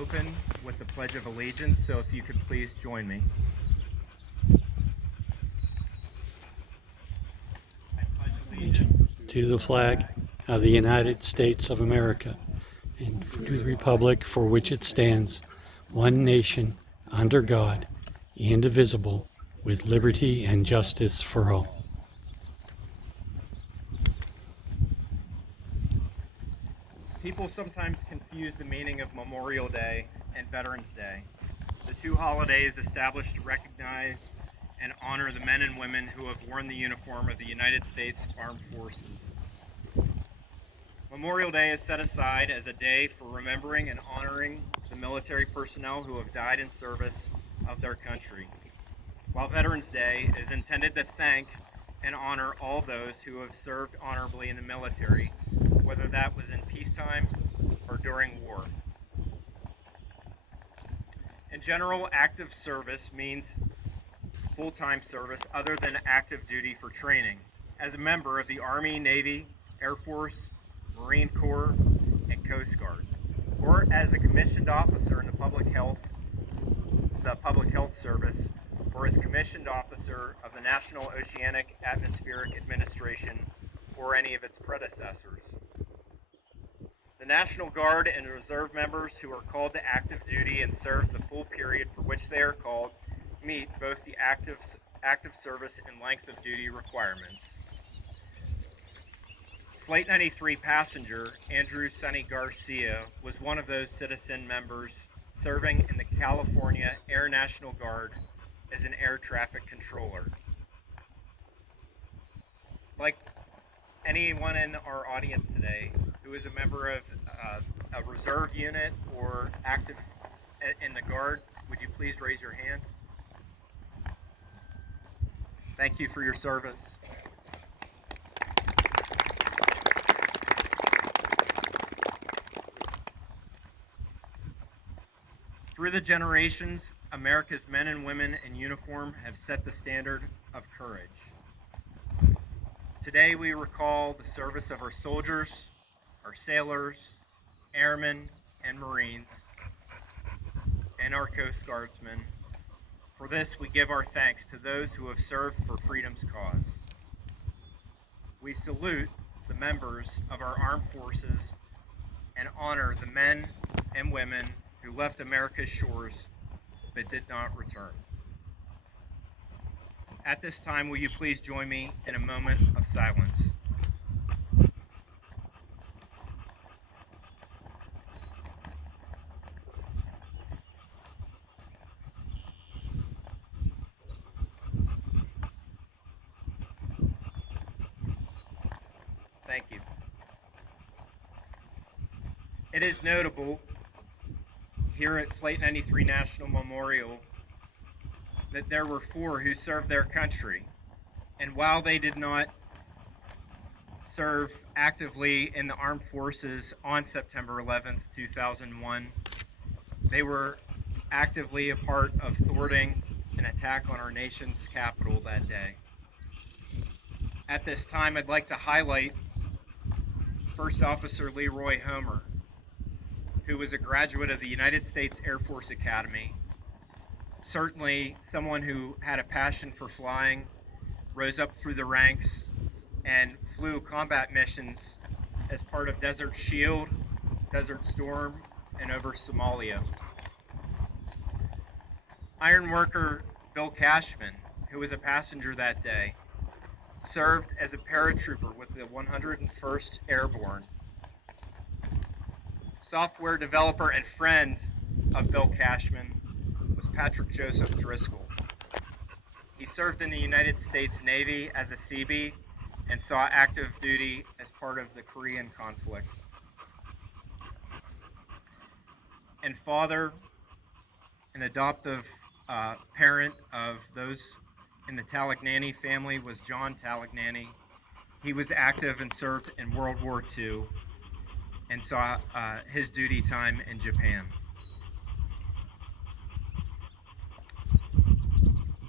open with the Pledge of Allegiance, so if you could please join me. I pledge allegiance To the flag of the United States of America and to the republic for which it stands, one nation, under God, indivisible, with liberty and justice for all. People sometimes confuse the meaning of Memorial Day and Veterans Day, the two holidays established to recognize and honor the men and women who have worn the uniform of the United States Armed Forces. Memorial Day is set aside as a day for remembering and honoring the military personnel who have died in service of their country, while Veterans Day is intended to thank and honor all those who have served honorably in the military, whether that was in peacetime or during war. In general, active service means full-time service other than active duty for training as a member of the Army, Navy, Air Force, Marine Corps, and Coast Guard, or as a commissioned officer in the Public Health Service, or as commissioned officer of the National Oceanic Atmospheric Administration or any of its predecessors. The National Guard and Reserve members who are called to active duty and serve the full period for which they are called meet both the active service and length of duty requirements. Flight 93 passenger Andrew Sonny Garcia was one of those citizen members serving in the California Air National Guard as an air traffic controller. Like anyone in our audience today who is a member of a reserve unit or active in the Guard, would you please raise your hand? Thank you for your service. Through the generations, America's men and women in uniform have set the standard of courage. Today we recall the service of our soldiers, our sailors, airmen, and Marines, and our Coast Guardsmen. For this, we give our thanks to those who have served for freedom's cause. We salute the members of our armed forces and honor the men and women who left America's shores but did not return. At this time, will you please join me in a moment of silence? Thank you. It is notable here at Flight 93 National Memorial that there were 4 who served their country, and while they did not serve actively in the armed forces on September 11th, 2001, they were actively a part of thwarting an attack on our nation's capital that day. At this time, I'd like to highlight First Officer Leroy Homer, who was a graduate of the United States Air Force Academy, certainly someone who had a passion for flying, rose up through the ranks, and flew combat missions as part of Desert Shield, Desert Storm, and over Somalia. Ironworker Bill Cashman, who was a passenger that day, served as a paratrooper with the 101st Airborne. Software developer and friend of Bill Cashman was Patrick Joseph Driscoll. He served in the United States Navy as a Seabee and saw active duty as part of the Korean conflict. And father and adoptive parent of those in the Talagnani family was John Talagnani. He was active and served in World War II and saw his duty time in Japan.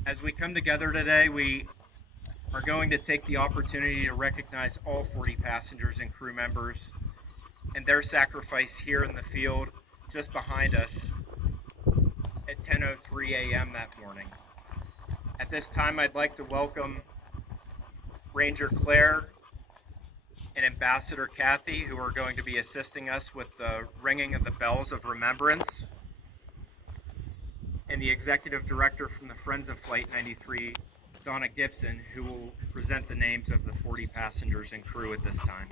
As we come together today, we are going to take the opportunity to recognize all 40 passengers and crew members and their sacrifice here in the field just behind us at 10:03 a.m. that morning. At this time, I'd like to welcome Ranger Claire and Ambassador Kathy, who are going to be assisting us with the ringing of the bells of remembrance, and the Executive Director from the Friends of Flight 93, Donna Gibson, who will present the names of the 40 passengers and crew at this time.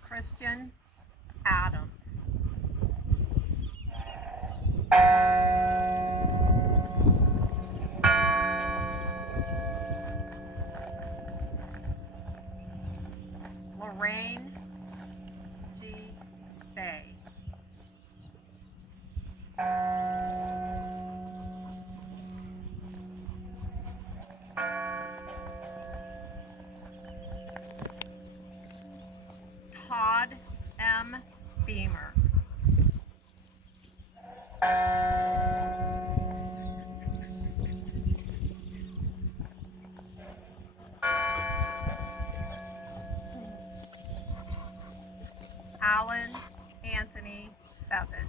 Christian Adams. Lorraine G. Bay. Todd M. Beamer. Alan Anthony Bevan.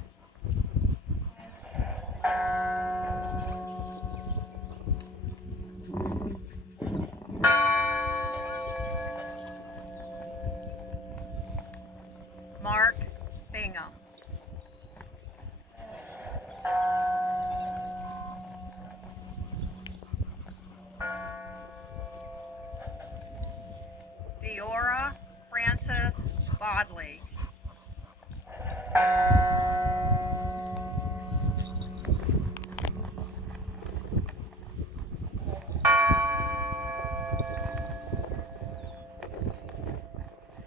Mark Bingham. Deora Frances Bodley.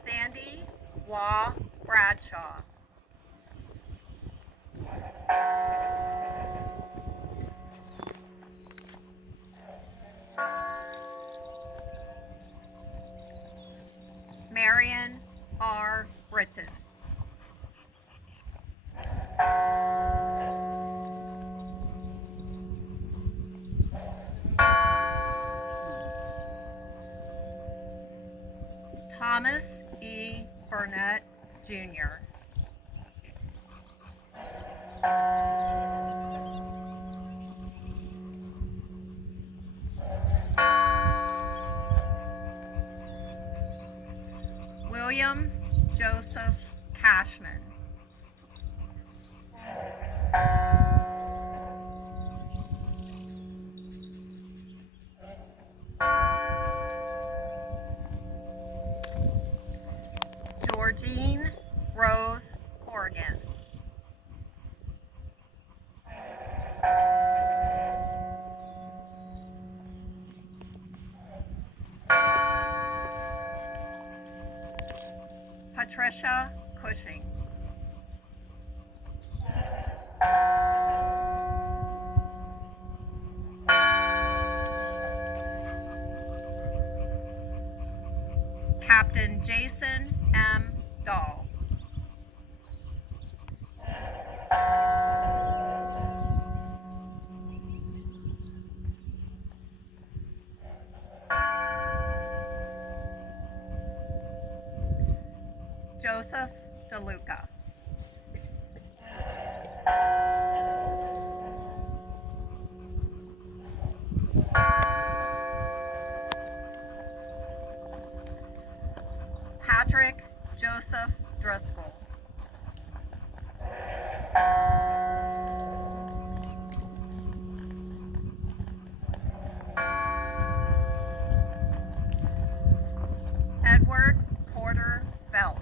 Sandy Waugh Bradshaw. Marion R. Britton. Thomas E. Burnett, Jr. William Joseph Cashman. Georgine Rose Corrigan. Patricia Cushing. Captain Jason M. Dahl. Joseph DeLuca. Patrick Joseph Driscoll. Edward Porter Belt.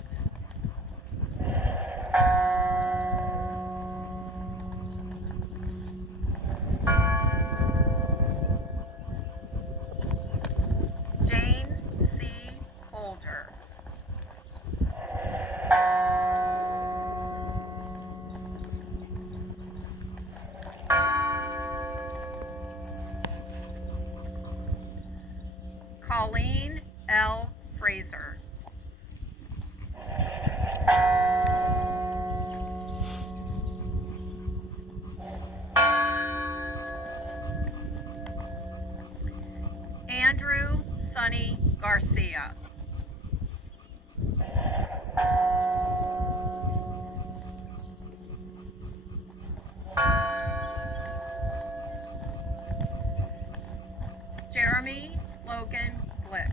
Jane C. Folger. Colleen L. Fraser. Andrew Sonny Garcia. Jeremy Logan Glick.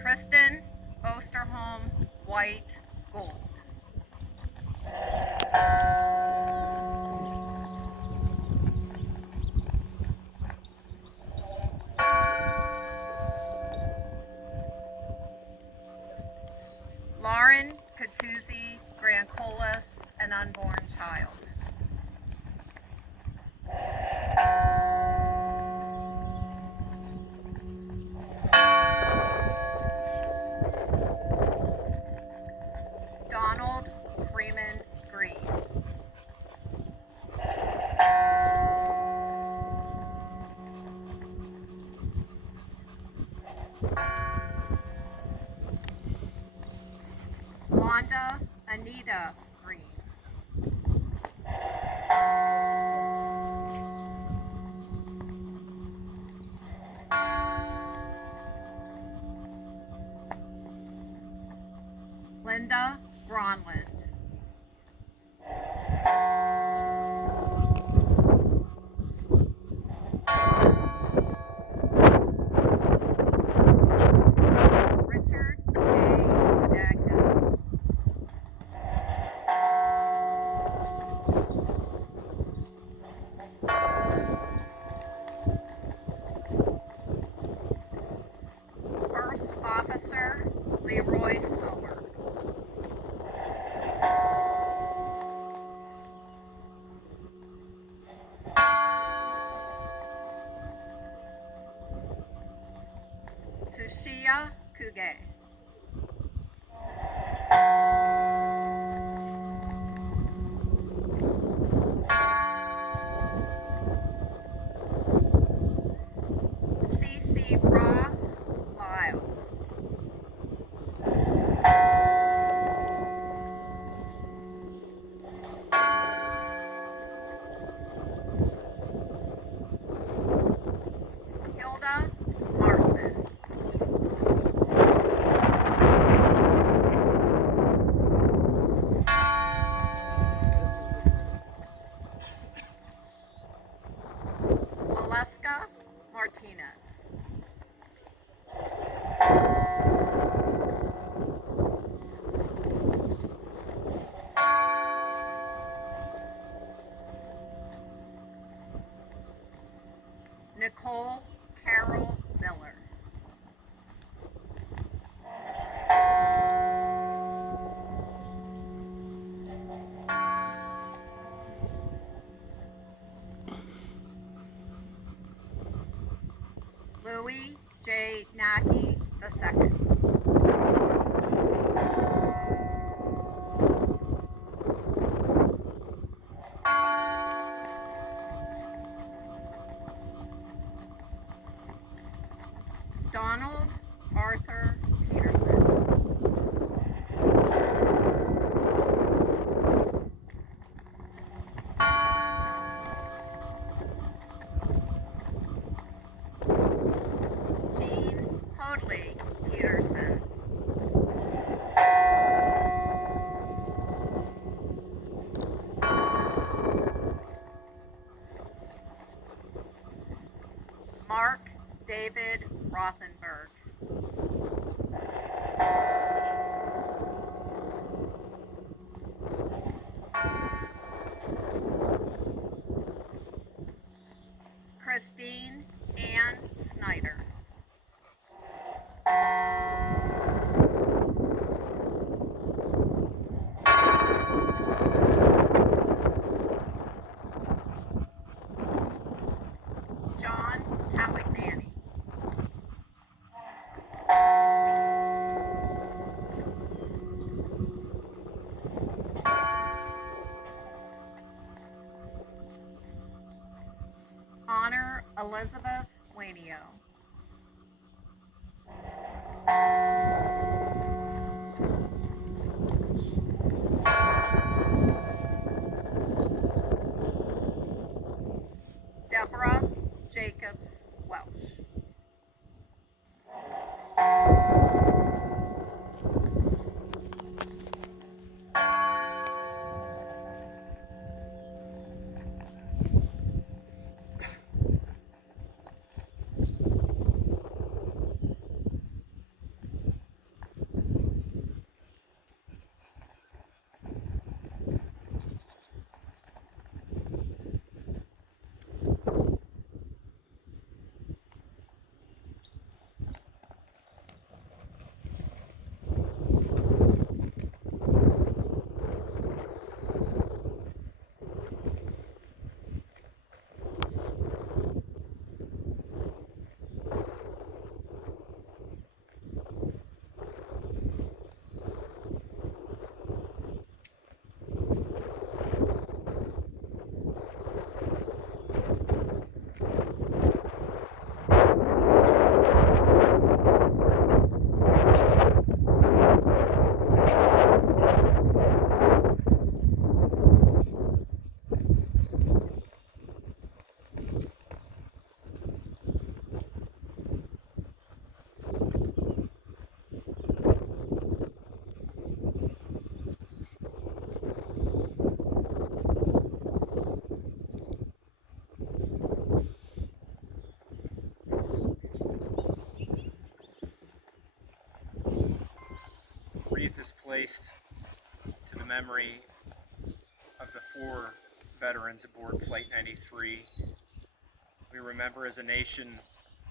Kristen Osterholm White Gold. Lauren Catuzzi Grancolas, an unborn child. Donald Freeman Green. Wanda Anita Green. Linda Bronland. Richard J. Dagno. First Officer Leroy Homer. Tushia Kuge. C.C. Ross Lyles. Hilda Larson. Alaska Martinez. Nicole Carol Miller. Louis J. Nackey II. Donald Arthur Peterson. Jean Hoadley Peterson. Mark David Rothenberg. Christine Ann Snyder. John Talignani. Elizabeth Wainio. Deborah Jacobs Welsh. Wreath is placed to the memory of the 4 veterans aboard Flight 93. We remember as a nation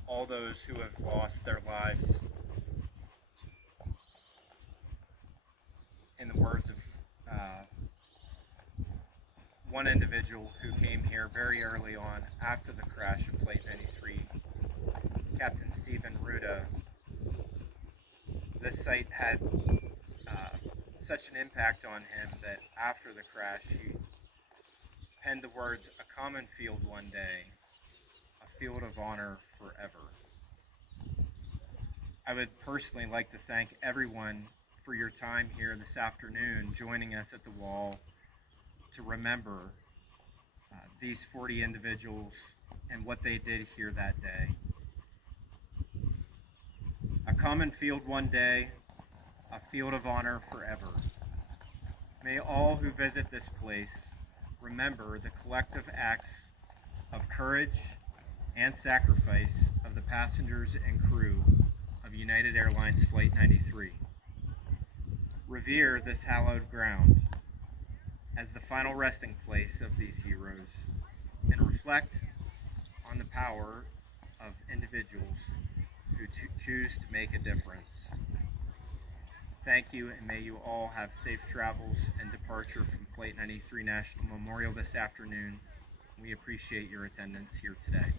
all those who have lost their lives. In the words of one individual who came here very early on after the crash of Flight 93, Captain Stephen Ruda, this site had such an impact on him that after the crash he penned the words, "A common field one day, a field of honor forever." I would personally like to thank everyone for your time here this afternoon, joining us at the wall to remember these 40 individuals and what they did here that day. A common field one day, a field of honor forever. May all who visit this place remember the collective acts of courage and sacrifice of the passengers and crew of United Airlines Flight 93. Revere this hallowed ground as the final resting place of these heroes and reflect on the power of individuals who choose to make a difference. Thank you, and may you all have safe travels and departure from Flight 93 National Memorial this afternoon. We appreciate your attendance here today.